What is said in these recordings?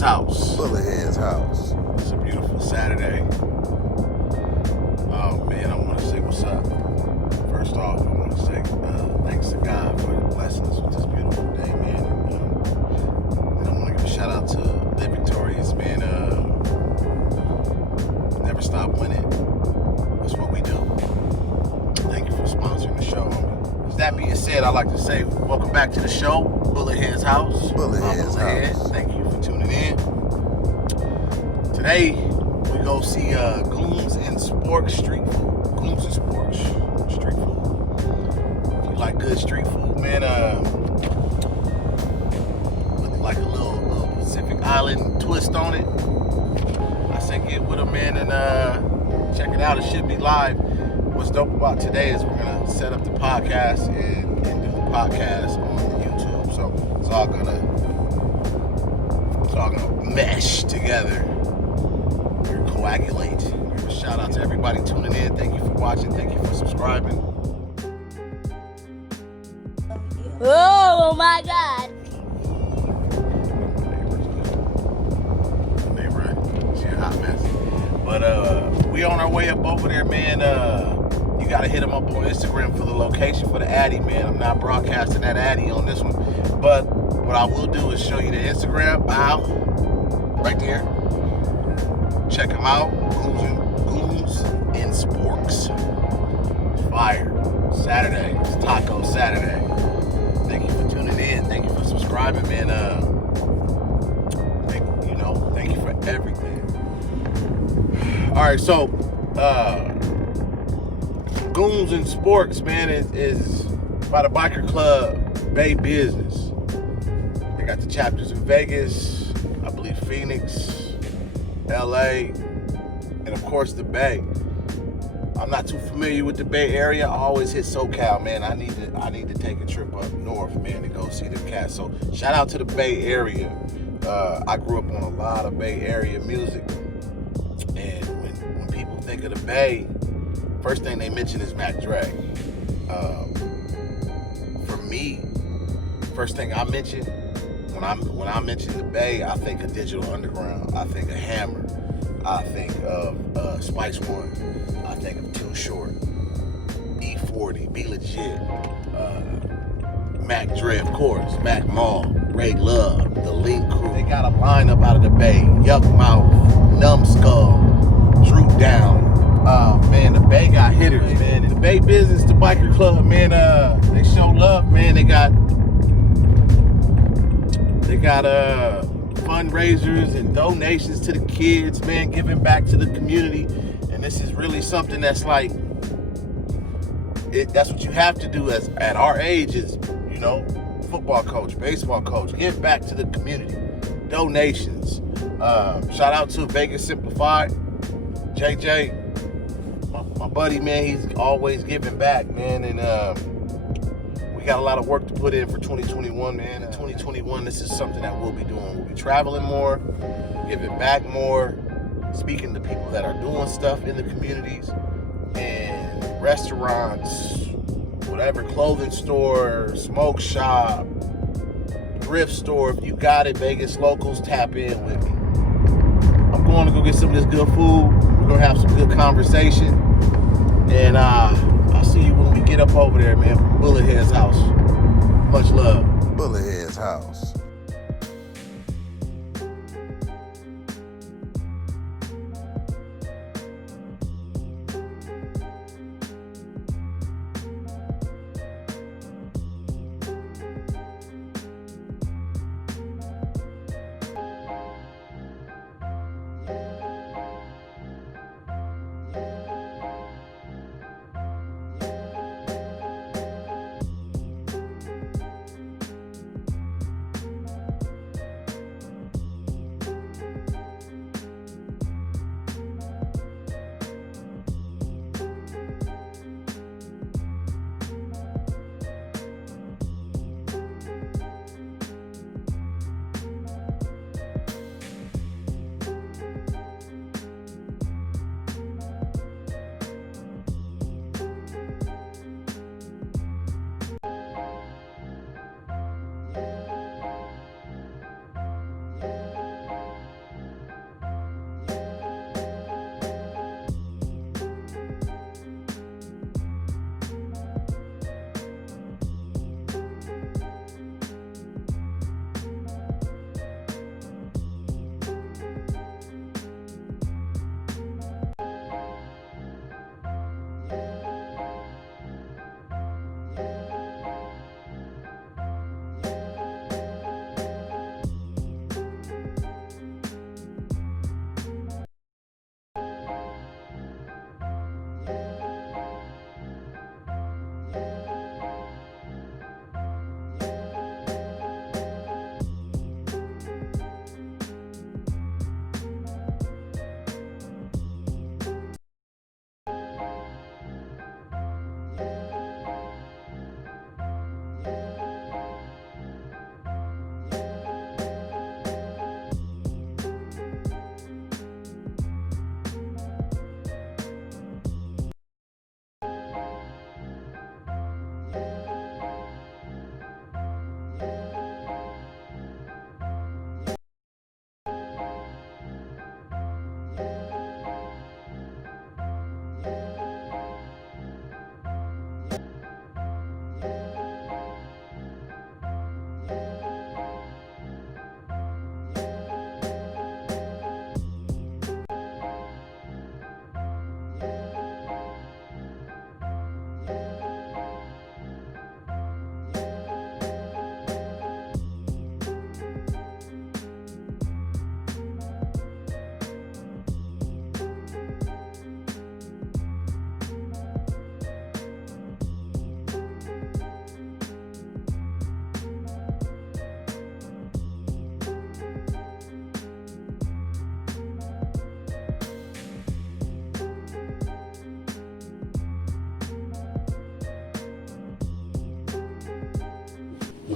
Buulethead's house. Buulethead's house. It's a beautiful Saturday. Oh man, I want to say what's up. First off, I want to say thanks to God for blessing us with this beautiful day, man. And I want to give a shout out to the Victorious, man. Never stop winning. That's what we do. Thank you for sponsoring the show. With that being said, I'd like to say welcome back to the show, Buulethead's house. Buulethead's house. Thank you for tuning in. Today, we go see Goonz and Sporks street food. Goonz and Sporks street food. If you like good street food, man, with like a little Pacific Island twist on it, I say get with them, man, and check it out. It should be live. What's dope about today is we're gonna set up the podcast and do the podcast on the YouTube. So it's all gonna mesh together. Coagulate. Give a shout out to everybody tuning in. Thank you for watching. Thank you for subscribing. Oh my God. Neighbor, she a hot mess. But we on our way up over there, man. You gotta hit them up on Instagram for the location for the Addy, man. I'm not broadcasting that Addy on this one. But what I will do is show you the Instagram bio right there. Check them out. Goonz and Sporks. Fire. Saturday. It's Taco Saturday. Thank you for tuning in. Thank you for subscribing, man. Thank you for everything. All right, so Goonz and Sporks, man, is by the biker club Bay Business. They got the chapters in Vegas, I believe Phoenix, LA, and of course the Bay. I'm not too familiar with the Bay Area. I always hit SoCal, man. I need to take a trip up north, man, to go see the cats. So shout out to the Bay Area. I grew up on a lot of Bay Area music, and when people think of the Bay, first thing they mention is Mac Dre. For me, first thing I mention when I mention the Bay, I think of Digital Underground. I think of Hammer. I think of Spice One. I think of Too Short, E40, Be Legit, Mac Dre, of course, Mac Mall, Ray Love, the Link Crew. They got a lineup out of the Bay. Yuck Mouth, Numbskull, Drew Down. Man, the Bay got hitters, man. The Bay Business, the biker club, man. They show love, man. They got fundraisers and donations to the kids, man, giving back to the community. And this is really something that's like, that's what you have to do at our age is, football coach, baseball coach, give back to the community. Donations. Shout out to Vegas Simplified. JJ, my buddy, man, he's always giving back, man. And we got a lot of work to put in for 2021, man. In 2021, this is something that we'll be doing. We'll be traveling more, giving back more, speaking to people that are doing stuff in the communities, and restaurants, whatever, clothing store, smoke shop, thrift store. If you got it, Vegas locals, tap in with me. I'm going to go get some of this good food. We're going to have some good conversation. And I'll see you when we get up over there, man. Buulethead's house. Much love. Buulethead's house.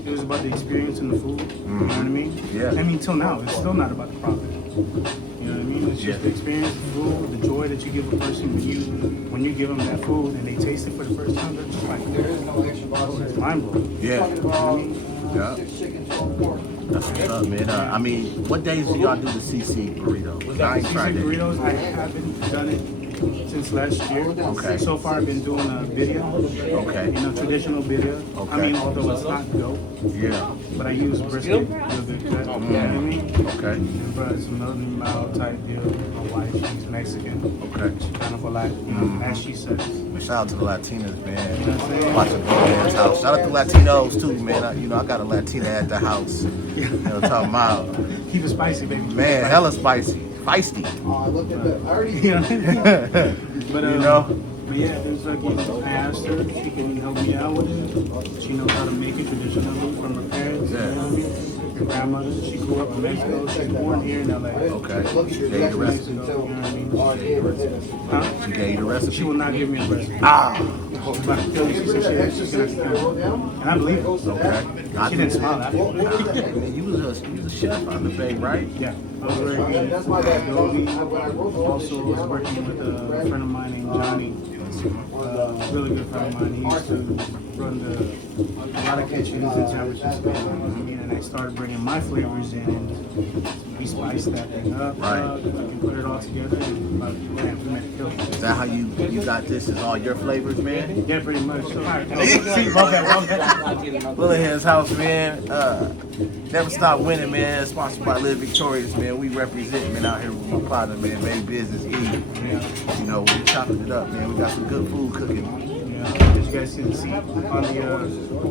it was about the experience and the food. You know what I mean? Yeah. I mean, till now, it's still not about the profit. You know what I mean? It's just the experience, the food, the joy that you give a person when you give them that food and they taste it for the first time. They're just like, it's mind blowing. Yeah. You know what I mean? Yeah. That's what's up, man. I mean, what days do y'all do the CC burrito? I ain't tried CC it. burritos, I haven't done it since last year. Okay. So far, I've been doing a video. Okay. You know, traditional video. Okay. I mean, although it's not dope, Yeah. but I use brisket, real good cut. You know what I mean? Okay. And bro, it's a melting mild type deal. My wife, she's Mexican. Okay. She's kind of a Latin, as she says. Shout out to the Latinas, man. You know what I'm saying? Watching Buulethead's house. Shout out to Latinos too, man. I got a Latina at the house. You know what I'm talking about? Keep it spicy, baby. Man, hella spicy. Feisty. Oh, I looked at that. I already. But, You know? But yeah, there's like, I asked her if she can help me out with it. She knows how to make it traditionally from her parents. You know what I mean? Her grandmother, she grew up in Mexico. She's born here in LA. Okay. She gave you the recipe. Mexico, you know what I mean? Huh? She gave you the recipe. She will not give me a recipe. Ah. She's about to kill me. She said she's gonna have to kill me. And I believe it. Okay. She didn't smile at me. You was a chef on the Bay, right? Yeah, I was very good. That's my bad. Also was working with a friend of mine named Johnny. Really good friend of mine. He used to run a lot of kitchens in San Francisco. And I started bringing my flavors in and we spiced that thing up. Right. We can put it all together and man, we made it kill. Is that how you got this? Is all your flavors, man? Yeah, pretty much. So, see, love that. Buulethead's house, man. Never stop winning, man. Sponsored by Live Victorious, man. We represent, man, out here with my partner, man. Made business eat. You know, we chopping it up, man. We got some good food cooking. As you guys can see on the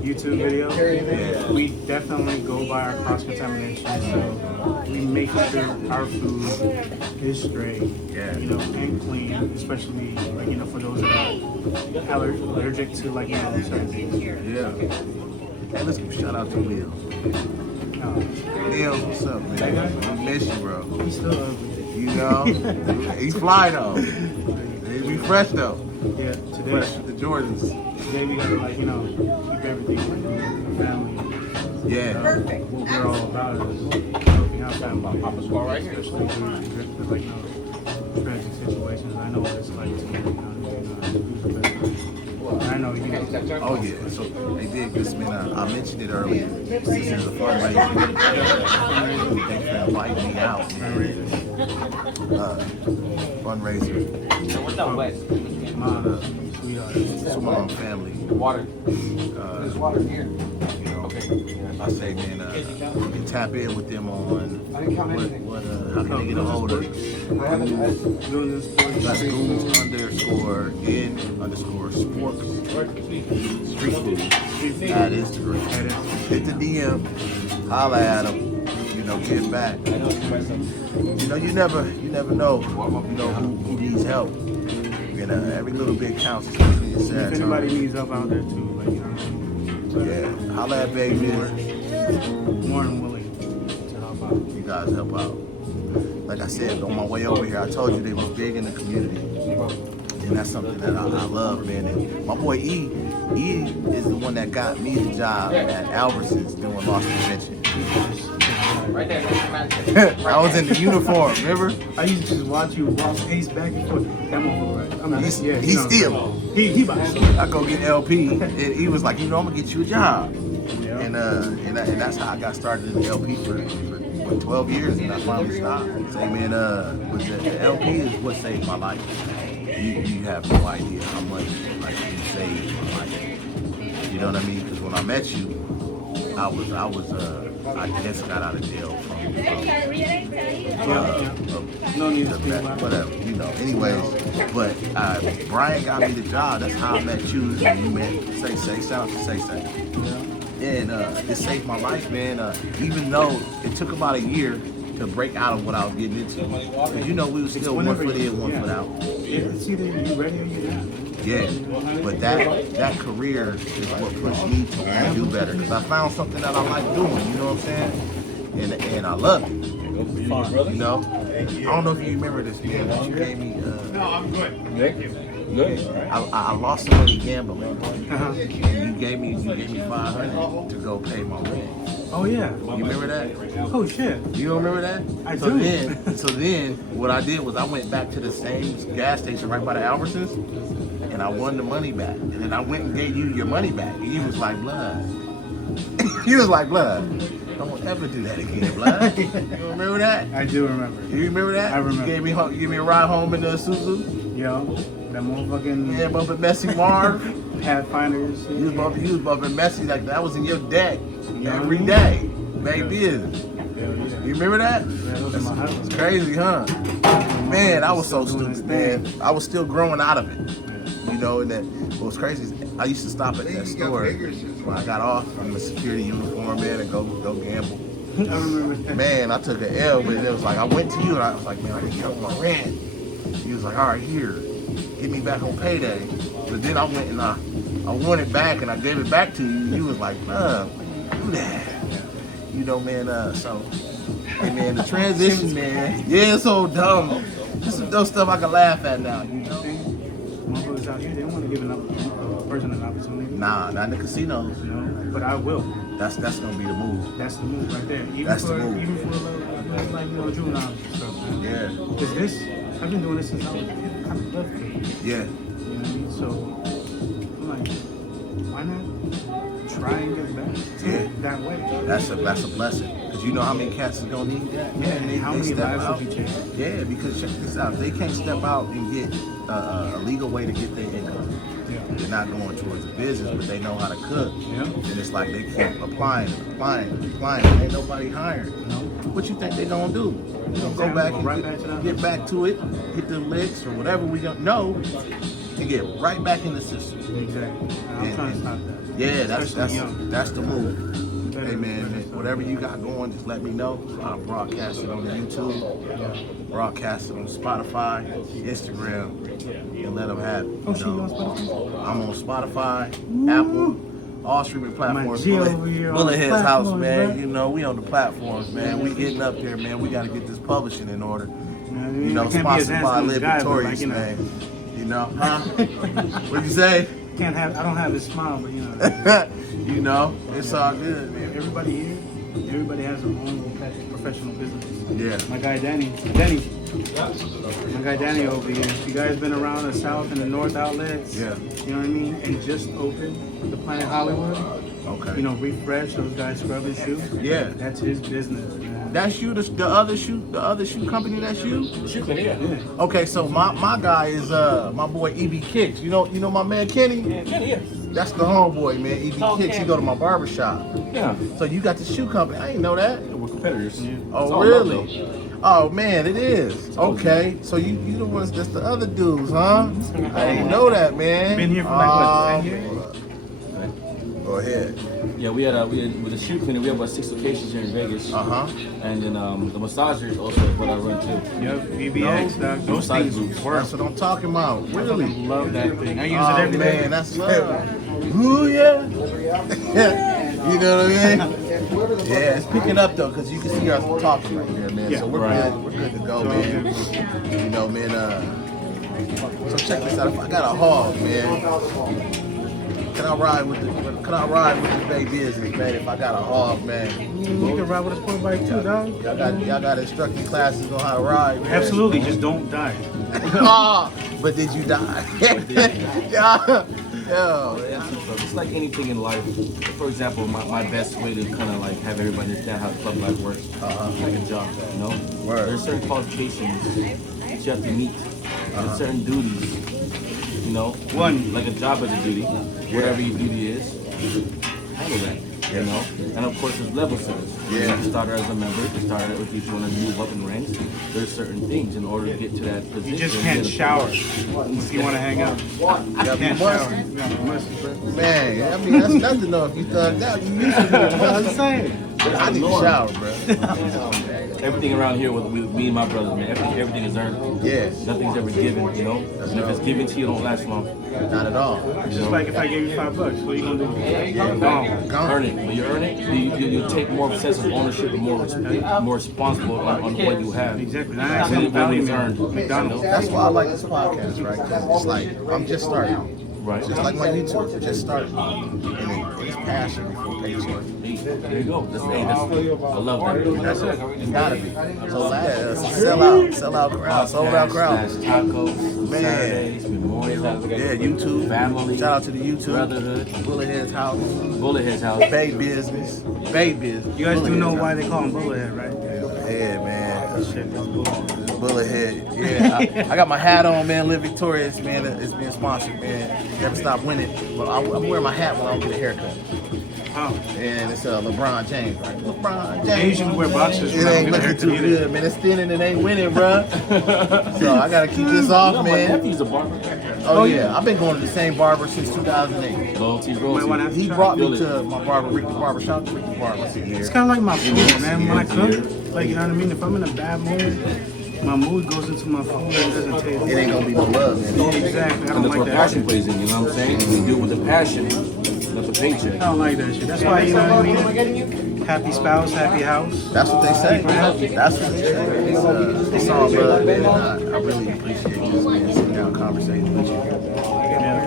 YouTube video, we definitely go by our cross-contamination. So we make sure our food is straight, you know, and clean, especially like, you know, for those that are allergic to like, you know, certain things. Yeah. Hey, let's give a shout out to Will. Nils, what's up, man? We miss you, bro. He's still ugly. You know, he's fly though. He fresh though. Yeah, Fresh today, with the Jordans. today we gotta like, you know, keep everything in the family. Yeah. What we're all about is helping out family. Papa's car right here. Especially through like, you know, tragic situations. I know what it's like to, you know, I know you know. Oh yeah. So they did this, man. I mentioned it earlier. This is a fundraiser. Thanks for inviting me out, man. Fundraiser. What's up, Wes? Swan family. Water. There's water here. You know, I say, man, you can tap in with them on how can they get a hold of you? That's Goonz _in_ Sporks Street Food at Instagram. Hit the DM, holla at them, you know, get back. You know, you never know, who needs help. You know, every little bit counts, especially in sad If anybody times. needs help out there too, like, you know, Yeah, holla at baby. more than willing to help out. You guys help out. Like I said, on my way over here, I told you they was big in the community. And that's something that I love, man. And my boy E is the one that got me the job at Albertsons doing loss prevention. Right there. I was in the uniform, remember? I used to just watch you walk pace back and forth. That motherfucker, right? I mean, He's yeah, he's you know, still. He about to steal. I go get LP, and he was like, you know, I'm gonna get you a job. Yeah. And that's how I got started in the LP for 12 years, and I finally stopped. Say, man, the LP is what saved my life. You have no idea how much like you saved my life. You know what I mean? Because when I met you, I just got out of jail from No need to speak about it. whatever, you know. Anyways, but Brian got me the job. That's how I met you. And you met say shout out to say. And it saved my life, man. Even though it took about a year to break out of what I was getting into. Because you know we was still one foot in, one foot out. It's either you ready or you're not. Yeah, but that career is what pushed me to want to do better. Because I found something that I like doing, you know what I'm saying? And I love it. You know? don't know if you remember this, man, but you gave me. No, I'm good. Thank you. Good. I lost some money gambling, Uh-huh. and you gave me $500 to go pay my rent. Oh yeah. You remember that? Oh shit. You don't remember that? I so do. So then, what I did was I went back to the same gas station right by the Albertsons, and I won the money back. And then I went and gave you your money back, and you was like, blood. You was like, blood. Don't ever do that again, blood. You remember that? I do remember. You remember that? I remember. You gave me a ride home in the Isuzu. Yo, that motherfucking Yeah, bumping Messy Marv. Pathfinders. You was bumping Messy like that was in your deck Yeah. every day. Baby Bizz. Hell yeah. You remember that? Yeah, those are my husbands. It's crazy, huh? Man, I was so stupid, man. I was still growing out of it. You know, and then what was crazy is I used to stop at that store when I got off from the security uniform, man, and go gamble. I remember that. Man, I took an L, but it was like I went to you and I was like, man, I didn't get on my rent. He was like, all right, here, get me back on payday. But then I went and I won it back and I gave it back to you. You was like, nah, do that. You know, man. So, hey, man, the transition, man. Yeah, it's so dumb. This is those stuff I can laugh at now. You know? Motherfuckers out here, they don't want to give a person an opportunity. Nah, not in the casinos. You know, but I will. That's gonna be the move. That's the move right there. Even That's for, the move. Even for like juvenile stuff, man. Yeah, Because this, I've been doing this since I was a kid. I love cooking. yeah. You know what I mean? So I'm like, why not try and get back to it that way? That's a blessing. Cause you know how many cats is gonna need that. Yeah, and how many step lives out. would you change? Yeah, because check this out. They can't step out and get a legal way to get their income. Yeah. They're not going towards the business, but they know how to cook. Yeah. And it's like they keep applying. Ain't nobody hiring. No. What you think they gonna do? They gonna go Exactly. back Go and right back to that. get back to it, hit the licks or whatever we don't know, and get right back in the system. Exactly. I'm Yeah. trying to stop that. Yeah, Especially young. that's the move. Better- Hey man, whatever you got going, just let me know. I'll broadcast it on the YouTube, broadcast it on Spotify, Instagram, and let them have it. Oh, you shit, know. you on Spotify? I'm on Spotify, Apple, all streaming platforms. G over here on the Buulethead's house, platforms, man. bro. You know, we on the platforms, man. We getting up there, man. We got to get this publishing in order. You know what I mean? You know, I can't be as sponsored by handsome as Live the guy, but Victorious, like, you know, man. You know, huh? What'd you say? I don't have his smile, but you know. You know, it's all good, man. Everybody here, everybody has their own professional business. Yeah. My guy Danny over here. You guys been around the South and the North outlets? Yeah. You know what I mean? And just opened the Planet Hollywood. Okay. You know, refresh those guys scrub and shoot. Yeah. That's his business, man. That's you, the other shoe company. That's you. Yeah. Yeah. Okay, so my guy is my boy EB Kicks. You know my man Kenny. Yeah. That's the homeboy, man. EB Kicks. He go to my barber shop. Yeah. So you got the shoe company. I didn't know that. We're competitors. Oh really? Oh man, it is. Okay, so you the ones that's the other dudes, huh? I didn't know that, man. Been here for like what, 10 years? Go ahead. Yeah, we had with the shoe clinic. We have about 6 locations here in Vegas. And then the massagers also what I run too. Yep, BBX, dog. Those things work. That's what I'm talking about. Really? I love that thing. I use Oh it every day. man, that's ooh yeah. You know what I mean? Yeah, it's picking up though, cause you can see us talking right here, man. Yeah, So we're right. good. We're good to go, man. You know, man. So check this out. If I got a hog, man, can I ride with the baby business, man? If I got a hog, man. You can ride with a sport bike too, dog. Y'all got instructing classes on how to ride, man. Absolutely, just don't die. But did you die? Yeah. Yo. It's like anything in life. For example, my best way to kind of like have everybody understand how club life works, like a job, you know? Word. There's certain qualifications that you have to meet. There's certain duties, you know? One. Like a job as a duty, whatever your duty is, handle that, you know? And of course, there's level setters. Yeah. You started as a member, you started if you want to move up in ranks. There's certain things in order to get to that position. You just can't shower if you want to hang out. You Gotta be can't shower. musty. You gotta be musty, bro. Man, I mean, that's nothing though. If you thugged out, you used to be That's what I'm musty. saying. I need to shower, bro. everything around here with me and my brothers, man, everything is earned. Yeah. Nothing's ever given, you know? And if it's given to you, it don't last long. Not at all. It's just like if I gave you $5, what are you gonna do? Yeah, gone. Earn it. When you earn it, you take more of a sense of ownership and more responsible on what you have. Exactly. I actually value It's earned. McDonald's. That's why I like this podcast, right? Because it's like I'm just starting. Right. Just like my YouTube, just starting. And it's passion before paycheck. There you go. That's, I love that. That's it. It's gotta be. So sell out crowd, sold out crowd. Tacos, Man. Saturdays, Memorial, Yeah, YouTube. family, Shout out to the YouTube. brotherhood, Buulethead's house. Buulethead's house. Bay business. Bay business. You guys do know Buulethead's why they call him Buulethead, right? house. Yeah, man. Shit, that's bullshit. Buulethead. Yeah, I got my hat on, man. Live victorious, man. It's being sponsored, man. Never stop winning. But I'm wearing my hat when I don't get a haircut. Oh. And it's LeBron James, right? LeBron They James. usually wear boxers It when I ain't don't get a looking haircut too either. good, man. It's thinning and ain't winning, bruh. So I gotta keep this off, My man. nephew's a barber. Oh yeah, I've been going to the same barber since 2008. Loyalty, Wait, when I- royalty. He brought me to my barber, Ricky Barber. Shout out to Ricky Barber. It's kind of like my food, man. When I cook, like, you know what I mean? If I'm in a bad mood, my mood goes into my food and it doesn't taste It ain't gonna be no love, man. Exactly. I And don't that's like where that passion shit. plays in, you know what I'm saying? You do it with the passion, not the paycheck. I don't like that shit. That's why, you know what I mean? Happy spouse, happy house. That's what they say. That's what they say. It's all love, man. And I really appreciate this, man. Sitting down conversating with you.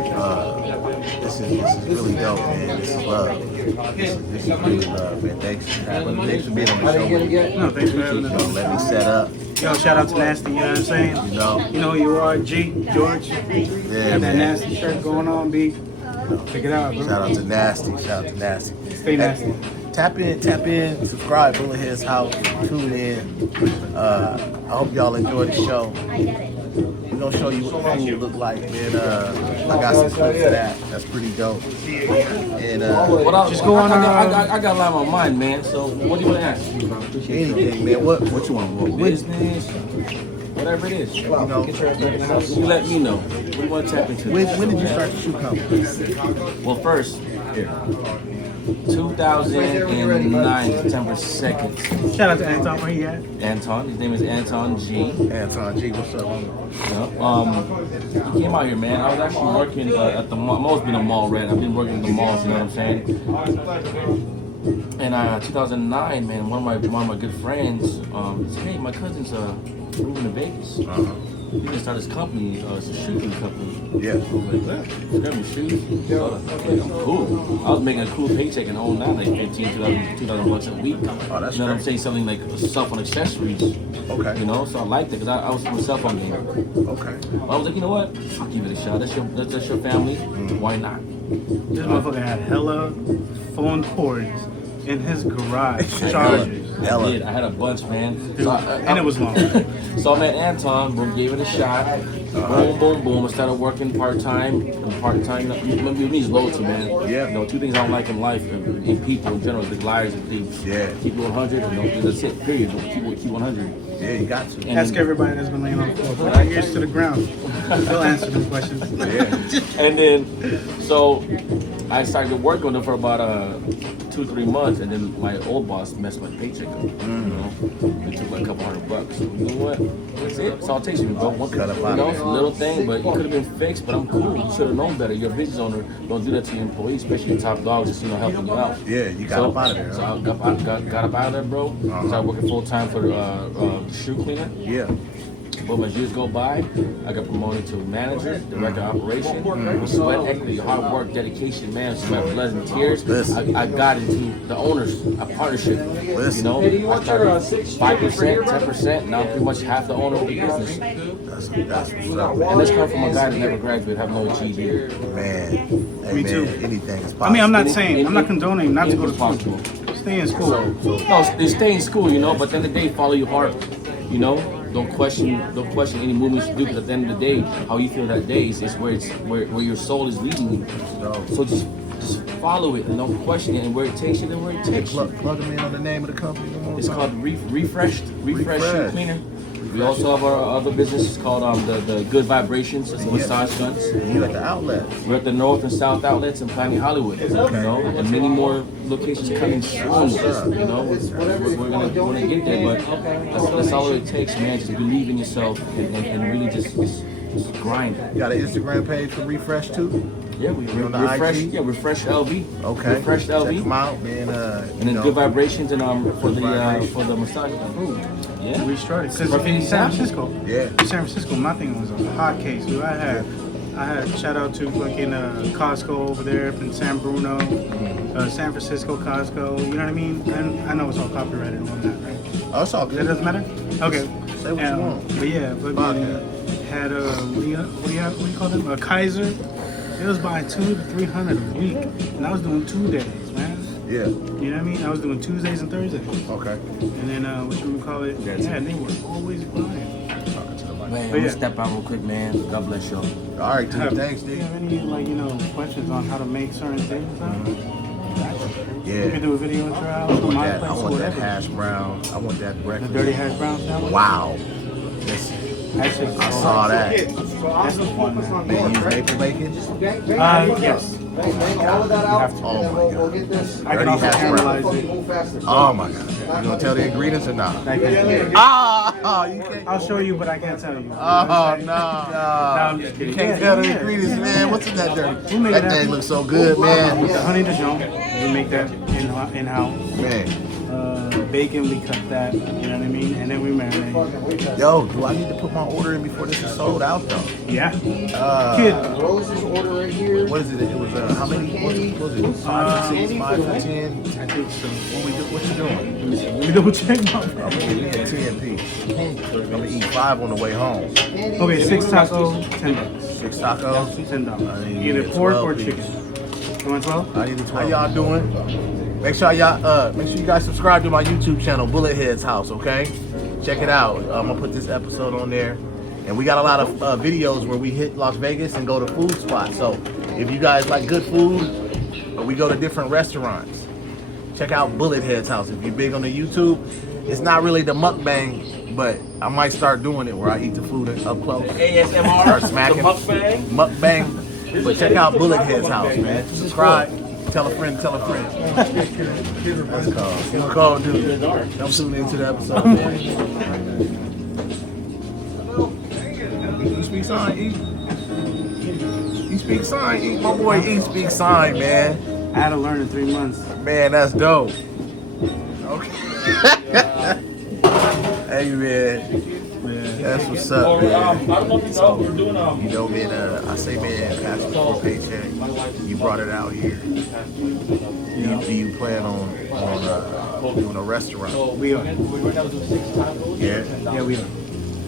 This is really dope, man. This is love. This is really love, man. Thanks for being on the show. No, thanks for having So us. let me set up. Yo, shout out to Nasty, you know what I'm saying? You know. You know who you are, G, George. Yeah, Got that man. nasty shirt going on, B. Check it out, bro. Shout out to Nasty. Shout out to Nasty. Stay nasty. Tap in, subscribe, Buulethead's house, tune in. I hope y'all enjoy the show. We're gonna show you what the food look like, man. I got some clips of that. That's pretty dope. And Just go on, I got a lot on my mind, man. So what do you want to ask? anything, man. What you want? Business, whatever it is. You know, You let me know. What do you want to tap into? when did you start the shoe company? Well, first, here. 2009, September 2nd. Shout out to Anton, where he at? Anton, his name is Anton G. Anton G, what's up? He came out here, man. I was actually working at the mall. I've always been a mall rat. I've been working at the malls, you know what I'm saying? And 2009, man, one of my good friends said, hey, my cousin's moving to Vegas. He can start his company, it's a shoe company. Yeah. I was like, what? He's grabbing shoes? Okay, I'm cool. I was making a cool paycheck in 09, like 2,000 bucks a week. Oh, that's You know what I'm great. saying? Something like cell phone accessories. Okay. You know, so I liked it because I was from a cell phone game. Okay. I was like, you know what? I'll give it a shot. That's your family. Why not? This motherfucker had hella phone cords in his garage, chargers. I did. I had a bunch, man. So And it was long. So I met Anton. Boom, gave it a shot. Boom, boom, boom. I started working part time. Remember, you need loyalty, man. Yeah. You know, two things I don't like in life, in people in general, the liars and thieves. Yeah. Keep it 100. And don't, that's it. Period. Keep 100. Yeah, you got to. And Ask then- everybody that's been laying on the floor. Put our ears to the ground. They'll answer them questions. And then, so I started to work on them for about 2-3 months, and then my old boss messed my paycheck up. You know, it took like a couple $100. So you know what? That's it. That's all it takes you to go. Cut up You out know, of it's it. a little thing, but it could have been fixed. But I'm cool. You should have known better. You're a business owner. Don't do that to your employees, especially your top dogs, just helping you out. Yeah, you got up out of there, So huh? I got up out of there, bro. Started working full time for the shoe cleaner. Yeah. But as years go by, I got promoted to manager, director of operation. With sweat equity, hard work, dedication, man, sweat, blood, and tears. Listen. I got into the owners, a partnership. Listen. You know, I started 5%, 10%. Now I'm pretty much half the owner of the business. That's what's up. And this comes from a guy that never graduated, have no GED. Man. Hey, Me man, too. anything is possible. I mean, I'm not saying, I'm not condoning not to go to Anything's school. possible. Stay in school. No, they stay in school, you know, but at the end of the day, follow your heart, you know. Don't question any movements you do, because at the end of the day, how you feel that day is where your soul is leading you. So just follow it and don't question it, and where it takes you, then where it takes you. Plug them in on the name of the company. One more It's time. called Refreshed Shoe Cleaner. We also have our other businesses called the Good Vibrations. It's massage guns. You at the outlet. We're at the North and South outlets in Planet Hollywood. You know, and many more locations coming soon. You know, we're gonna get there, but that's all it takes, man. Just believe in yourself and really just grind. You got an Instagram page for Refresh too? Yeah, we on the refresh. IG? Yeah, refresh LV. Okay. Refresh LV. Check them out, man. And then Good Vibrations and for the massage. Yeah. We started because in San Francisco. Yeah. San Francisco, my thing was a hot case, dude. I had shout out to fucking Costco over there in San Bruno, San Francisco Costco. You know what I mean? And I know it's all copyrighted and all that, right? Oh, it's all That good. doesn't matter. Okay. Say what you want. But yeah, but had what do you call them? A Kaiser. It was buying $200 to $300 a week, and I was doing 2 days, man. Yeah. You know what I mean? I was doing Tuesdays and Thursdays. Okay. And then what you would call it? Yeah, and they were always buying. Man, I'm gonna step out real quick, man. God bless y'all. All right, dude. Thanks, Do you dude. have any questions on how to make certain things? Yeah. You can do a video at your house, I or want my that. place, I or want that whatever. hash brown. I want that The breakfast. dirty hash brown sandwich. Wow. Yes. I saw that. That's the one, man. Man, you maple bacon? Yes. Oh my god. Oh my god. I can Dirty also hash analyze brown. it. Oh my god. You gonna tell the ingredients or not? I can. Oh, you can't. I'll show you, but I can't tell you. Oh no. No, I'm just You kidding. can't tell the ingredients, man. What's in that dirt? Who made That that? thing looks so good, man. The honey Dijon, we make that in-house. Man. Bacon, we cut that. You know what I mean? And then we marinate. Yo, do I need to put my order in before this is sold out though? Yeah. Kid. Rose's order right here. What is it? It was how many? What was it? 5 for 6, 5 for 10. I think so. What you doing? Let me double check my I'm gonna get 10 piece. I'm gonna eat 5 on the way home. Okay, 6 tacos, $10. 6 tacos. $10. Either pork or chicken. You want 12? I need 12. How y'all doing? Make sure you guys subscribe to my YouTube channel, Buulethead's House. Okay, check it out. I'm gonna put this episode on there, and we got a lot of videos where we hit Las Vegas and go to food spots. So if you guys like good food, or we go to different restaurants, check out Buulethead's House. If you're big on the YouTube, it's not really the mukbang, but I might start doing it where I eat the food up close. ASMR. Start smacking. The mukbang. Mukbang. But check out Buulethead's House, man. Subscribe. Tell a friend, tell a friend. That's cool. Cool, dude. I'm tuning into the episode, man. You speak sign, E? You speak sign, E? My boy E speaks sign, man. I had to learn in 3 months. Man, that's dope. Okay. Hey, man. That's what's up, man. I don't know if you know, we're doing You know, man, I say, man, passion for a paycheck. You brought it out here. Do you plan on doing a restaurant? We are. Yeah. Yeah, we are.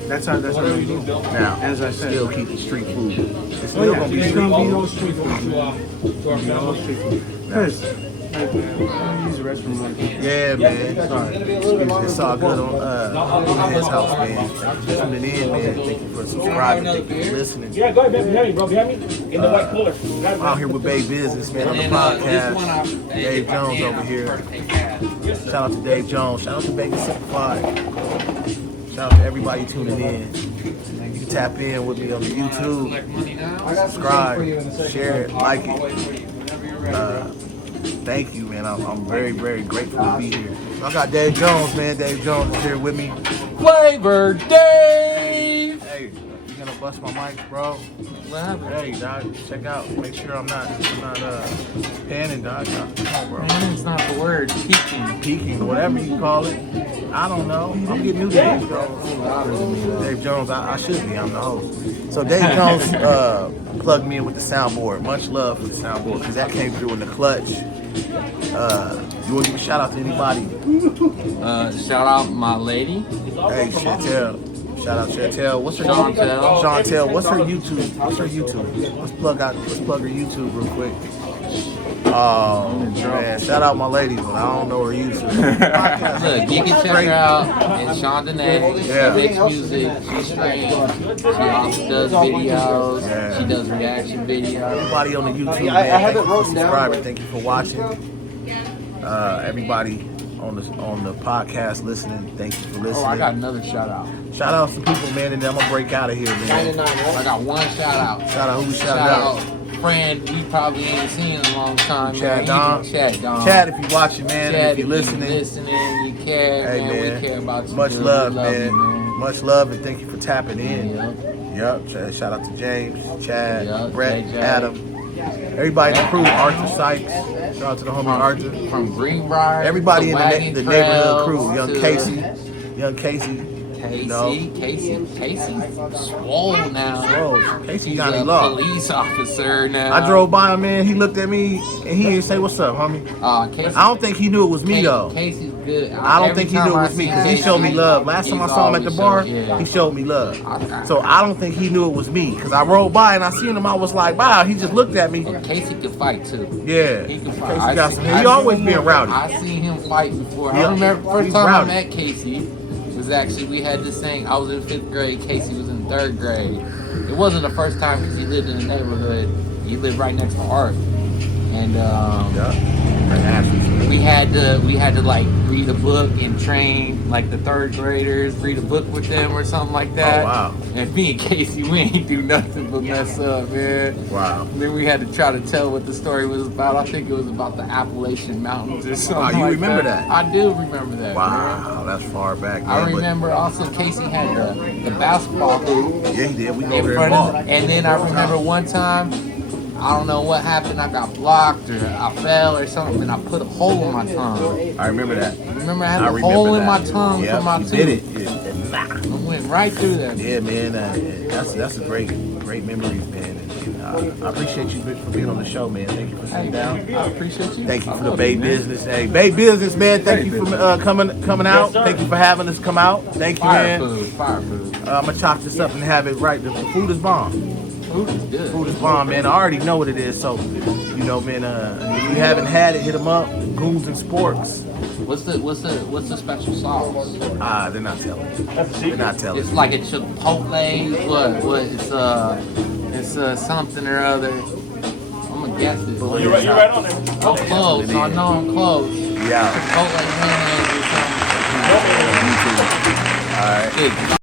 That's how we do. Now, As I said. still keep the street food. It's Oh still yeah, gonna be it's street gonna be food. all street food. Gonna be all street food. Cause like, I use the restroom like Yeah, man. sorry. It's all good on his house, man. Thank you for tuning in, man. Thank you for subscribing. Thank you for listening. Yeah, go ahead, behind me, bro. Behind me. In the white cooler. I'm out here with Bay Business, man, on the podcast. Dave Jones over here. Shout out to Dave Jones. Shout out to Vegas Simplified. Shout out to everybody tuning in. You can tap in with me on the YouTube. Subscribe, share it, like it. Thank you, man. I'm very, very grateful to be here. I got Dave Jones, man. Dave Jones is here with me. Flavor Dave. Hey, you gonna bust my mic, bro? What happened? Hey, dog, check out. Make sure I'm not panning, dog. Come on, bro. Man, it's not the word. Peeking. Peaking, whatever you call it. I don't know. I'm getting new to this, bro. Dave Jones, I should be. I'm the host. So Dave Jones plugged me in with the soundboard. Much love for the soundboard because that came through in the clutch. You want to give a shout out to anybody? Shout out my lady. Hey, Chantel. Shout out Chantel. What's her Chantel. Chantel. What's her YouTube? Let's plug her YouTube real quick. Oh man, shout out my lady, but I don't know her YouTube. Look, you can check her out. It's Sean Danae. Yeah. She makes music. She's strange. She also does videos. Yeah. She does reaction videos. Everybody on the YouTube, man, thank you for subscribing. Thank you for watching. Everybody, on the podcast listening. Thank you for listening. Oh, I got another shout out. Shout out to people, man, and then I'm gonna break out of here, man. I got one shout out. Shout out who we shout Shout out. out friend we probably ain't seen in a long time. Chad man. Don. Chad Don. Chad, if you watching, man, Chad, and if you're listening, you care, hey, man. We care about you. Much dude. love, We love man. you, man. Much love, and thank you for tapping in. Yeah. Yep. Shout out to James, Chad, Yep, Brett, JJ. Adam, everybody in the crew, Arthur Sykes. Shout out to the homie Arthur. From Greenbrier. Everybody to in Wagon the Trails neighborhood crew. Young to Casey. You know. Casey's swole now. Whoa, Casey He's got a his law. police officer now. I drove by him, man. He looked at me and he didn't say, "What's up, homie?" Casey, I don't think he knew it was me though. Casey's good. I don't think he knew it was me because he showed me love. Last time I saw him at the bar, he showed me love. So I don't think he knew it was me because I rolled by and I seen him. I was like, "Wow!" He just looked at me. Casey can fight too. Yeah, He can fight. Casey got some. He always being rowdy. I seen him fight before. Yeah, I remember the first he's time rowdy. I met Casey was actually we had this thing. I was in 5th grade. Casey was in 3rd grade. It wasn't the first time because he lived in the neighborhood. He lived right next to Art, and we had to like read a book and train like the 3rd graders, read a book with them or something like that. Oh, wow. And me and Casey, we ain't do nothing but mess up, man. Wow. And then we had to try to tell what the story was about. I think it was about the Appalachian Mountains or something. Wow, you like remember that? I do remember that. Wow, that's far back. Man. I remember also Casey had the basketball hoop Yeah, he did. We go in over there front and of ball. him. And then I remember one time, I don't know what happened, I got blocked or I fell or something and I put a hole in my tongue. I remember that. Remember I had a hole in my tongue Yeah, from my he tooth. did it. I went right through that. Yeah, man. That's a great memories, man. And, I appreciate you for being on the show, man. Thank you for sitting down. I appreciate you. Thank you I for the love Bay you, man. Business. Hey, Bay Business, man. Thank you for coming out. Thank you for having us come out. Thank you, Fire man. food, fire food. I'm gonna chop this up and have it right. The food is bomb. Food is good. Food is bomb, man. I already know what it is. So, you know, man. If you haven't had it, hit them up. Goonz and Sporks. What's the special sauce? They're not telling. They're not telling. It's like a Chipotle. What? It's something or other. I'm gonna guess it. You're right on there. I'm close. I know I'm close. Yeah. Chipotle mayonnaise or something. All right. Big